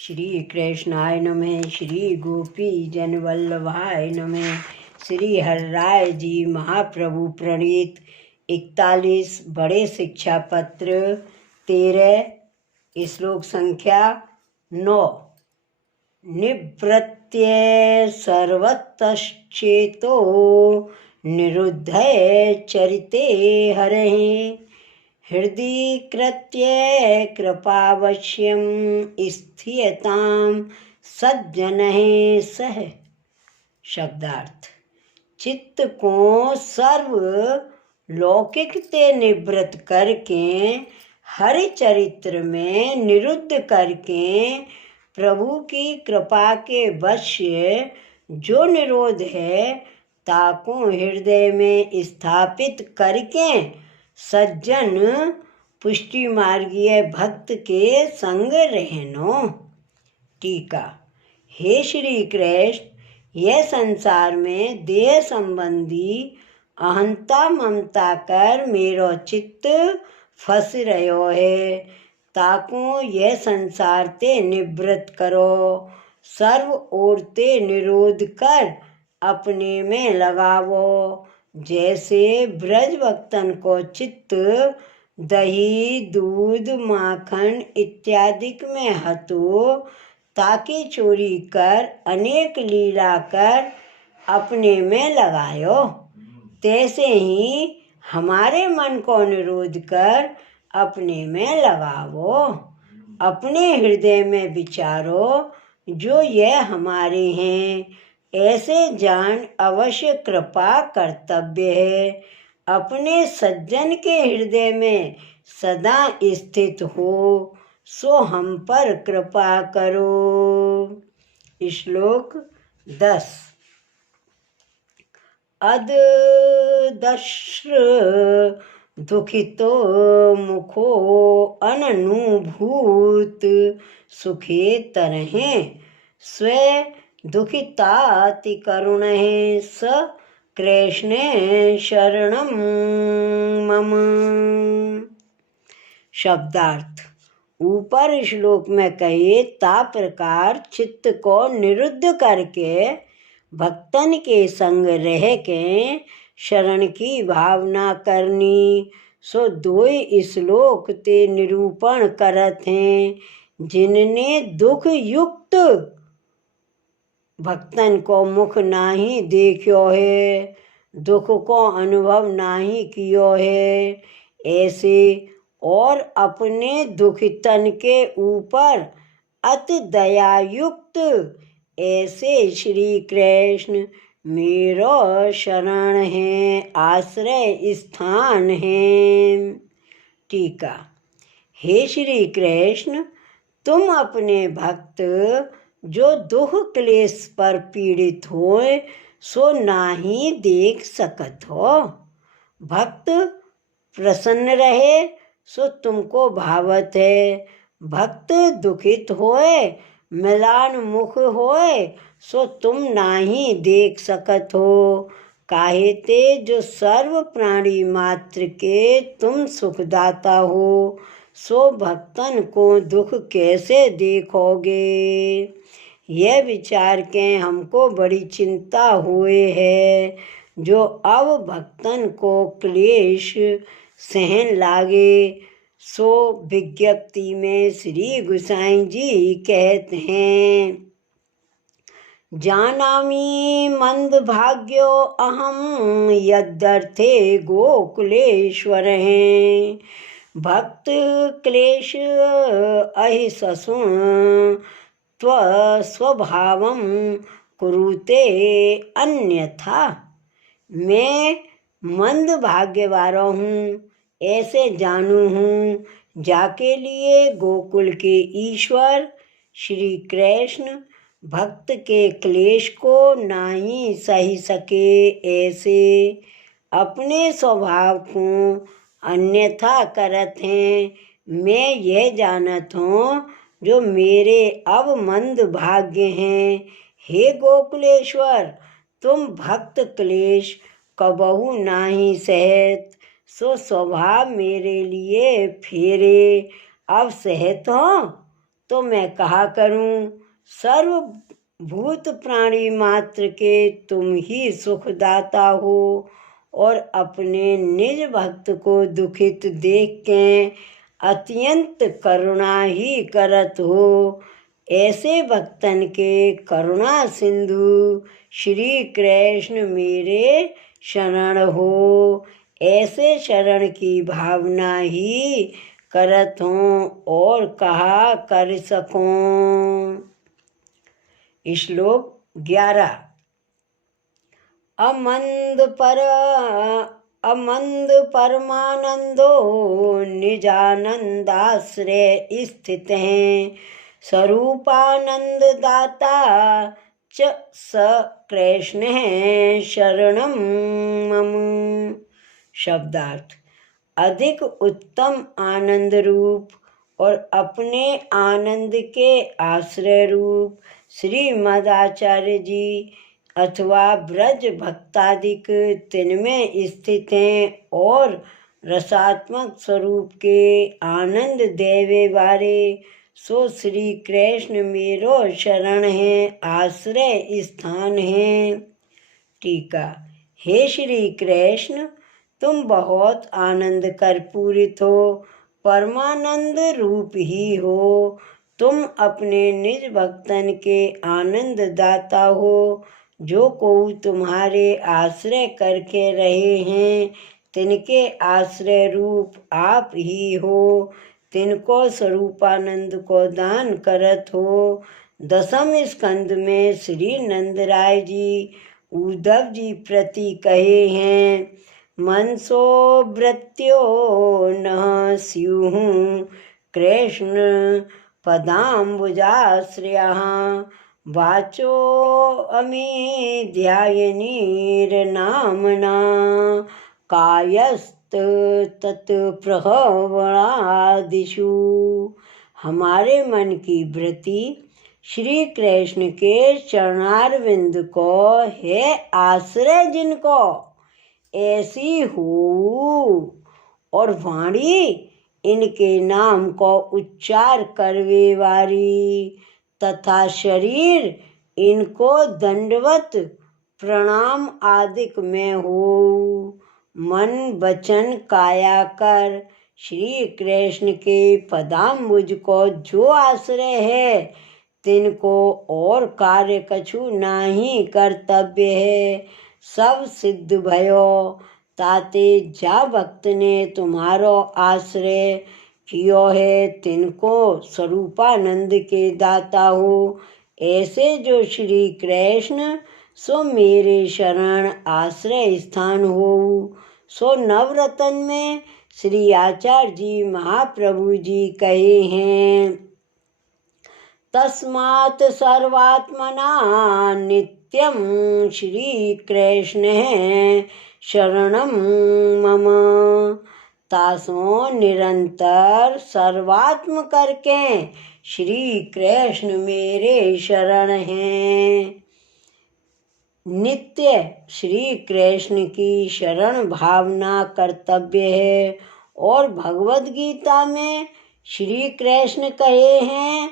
श्री कृष्णाय नमः। श्री गोपी जन वल्लभाय नमः। श्री हरराय जी महाप्रभु प्रणीत 41 बड़े शिक्षा पत्र 13 श्लोक संख्या 9। निवृत्त्य सर्वतश्चेतो निरुद्धय चरिते हरेः हृदि कृत्य कृपावश्यम स्थियताम सज्जनः सह। शब्दार्थ। चित्त को सर्व लौकिक ते निवृत्त करके हरि चरित्र में निरुद्ध करके प्रभु की कृपा के वश्य जो निरोध है ताको हृदय में स्थापित करके सज्जन पुष्टि मार्गीय भक्त के संग रहनो। टीका। हे श्री कृष्ण, यह संसार में देह संबंधी अहंता ममता कर मेरो चित्त फंस रहो है, ताको यह संसार ते निवृत्त करो। सर्व ओर ते निरोध कर अपने में लगावो। जैसे ब्रज भक्तन को चित्त दही दूध माखन इत्यादि में हतो ताकि चोरी कर अनेक लीला कर अपने में लगायो, तैसे ही हमारे मन को निरोध कर अपने में लगावो। अपने हृदय में विचारो जो यह हमारे हैं, ऐसे जान अवश्य कृपा कर्तव्य है। अपने सज्जन के हृदय में सदा स्थित हो, सो हम पर कृपा करो। श्लोक 10। अददश्र दुखितो मुखो अननुभूत सुखे तरहे स्वे दुखिताति करुणः स कृष्ण शरणं मम। शब्दार्थ। ऊपर श्लोक में कहे ता प्रकार चित्त को निरुद्ध करके भक्तन के संग रह के शरण की भावना करनी। सो दो श्लोक ते निरूपण करत हैं, जिनने दुख युक्त भक्तन को मुख नाही देखियो है, दुख को अनुभव नाही कियो है, ऐसे और अपने दुखितन के ऊपर अति दयायुक्त ऐसे श्री कृष्ण मेरो शरण है, आश्रय स्थान है। टीका। हे श्री कृष्ण, तुम अपने भक्त जो दुख क्लेश पर पीड़ित होए सो नाही देख सकत हो। भक्त प्रसन्न रहे सो तुमको भावत है, भक्त दुखित होए मिलान मुख होए सो तुम नाही देख सकत हो। काहे ते जो सर्व प्राणी मात्र के तुम सुखदाता हो, सो भक्तन को दुख कैसे देखोगे। यह विचार के हमको बड़ी चिंता हुए है, जो अब भक्तन को क्लेश सहन लागे। सो विज्ञप्ति में श्री गोसाई जी कहते हैं, जानामि मंद भाग्यो अहम यदर्थे गोकुलेश्वर हैं, भक्त क्लेश अहिससुन स्वभावम कुरुते अन्यथा। मैं मंद भाग्य वाला हूँ, ऐसे जानू हूँ, जाके लिए गोकुल के ईश्वर श्री कृष्ण भक्त के क्लेश को नहीं सही सके, ऐसे अपने स्वभाव को अन्यथा करत हैं। मैं यह जानत हूँ जो मेरे अब मंद भाग्य हैं। हे गोकुलेश्वर, तुम भक्त क्लेश कबहू नाही सहत, सो स्वभाव मेरे लिए फेरे अब सहत हो तो मैं कहा करूं। सर्वभूत प्राणी मात्र के तुम ही सुखदाता हो और अपने निज भक्त को दुखित देख के अत्यंत करुणा ही करत हो। ऐसे भक्तन के करुणा सिंधु श्री कृष्ण मेरे शरण हो। ऐसे शरण की भावना ही करत हूँ और कहा कर सकूं। श्लोक 11। अमंद परमानंदो निजानंदाश्रय स्थित हैं, स्वरूपानंद दाता च स कृष्ण है शरणम मम। शब्दार्थ। अधिक उत्तम आनंद रूप और अपने आनंद के आश्रय रूप श्रीमद् आचार्य जी अथवा ब्रज भक्तादिक तिनमें स्थित हैं और रसात्मक स्वरूप के आनंद देवे वाले सो श्री कृष्ण मेरो शरण है, आश्रय स्थान है। टीका। हे श्री कृष्ण, तुम बहुत आनंद कर पूरित हो, परमानंद रूप ही हो। तुम अपने निज भक्तन के आनंद दाता हो। जो को तुम्हारे आश्रय करके रहे हैं, तिनके आश्रय रूप आप ही हो। तिनको स्वरूपानंद को दान करत हो। दसम स्कंद में श्री नंदराय जी उद्धव जी प्रति कहे हैं, मनसो वृत्यो न स्युः कृष्ण पदाम्बुजाश्रयः, वाचो अमी ध्यायनीर्नामना कायस्त तत्प्रहवणादिषु। हमारे मन की वृत्ति श्री कृष्ण के चरणारविंद को है आश्रय जिनको ऐसी हो, और वाणी इनके नाम को उच्चार करवे वाली, तथा शरीर इनको दंडवत प्रणाम आदिक में हो। मन वचन काया कर श्री कृष्ण के पदाम्बुज को जो आश्रय है, तिनको और कार्य कछु नाही कर्तव्य है। सब सिद्ध भयो, ताते जा भक्त ने तुम्हारो आश्रय कियो है, तिनको स्वरूपानंद के दाता हो। ऐसे जो श्री कृष्ण सो मेरे शरण आश्रय स्थान हो। सो नवरतन में श्री आचार्य जी महाप्रभु जी कहे हैं, तस्मात् सर्वात्मना नित्यं श्री कृष्ण है शरणम मम। तासो निरंतर सर्वात्म करके श्री कृष्ण मेरे शरण हैं। नित्य श्री कृष्ण की शरण भावना कर्तव्य है। और भगवद गीता में श्री कृष्ण कहे हैं,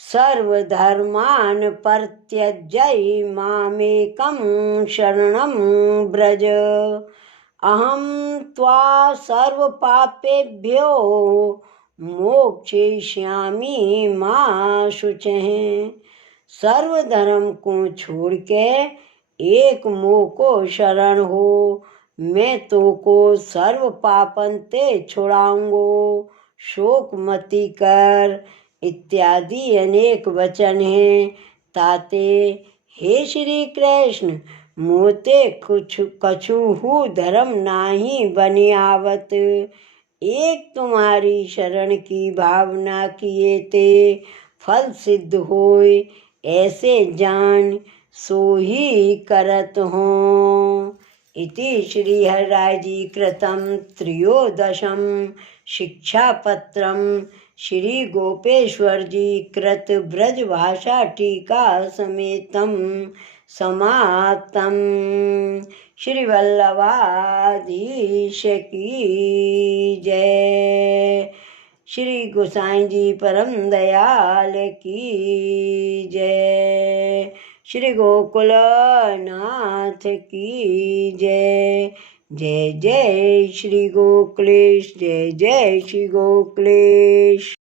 सर्वधर्मान परित्यज्य मामेकं शरणं व्रज, अहं त्वा सर्व पापेभ्यो मोक्षयिष्यामि मा शुचः। सर्वधर्म को छोड़ के एक मोह को शरण हो, मैं तो को सर्व पापन ते छुड़ाऊंगो, शोक मति कर इत्यादि अनेक वचन हैं। ताते हे श्री कृष्ण, मोते कुछ कछुहु धर्म नाही बनि आवत। एक तुम्हारी शरण की भावना किए ते फल सिद्ध होय, ऐसे जान सो ही करत हों। इति श्री हरिराय जी कृतं त्रयोदशम शिक्षापत्रम श्री गोपेश्वर जी कृत ब्रजभाषा टीका समेतम समाप्तम। श्री वल्लभाधीश की जय। श्री गोसाई जी परम दयाल की जय। श्री गोकुल नाथ की जय। जय जय श्री गोकुलेश, जय जय श्री गोकुलेश।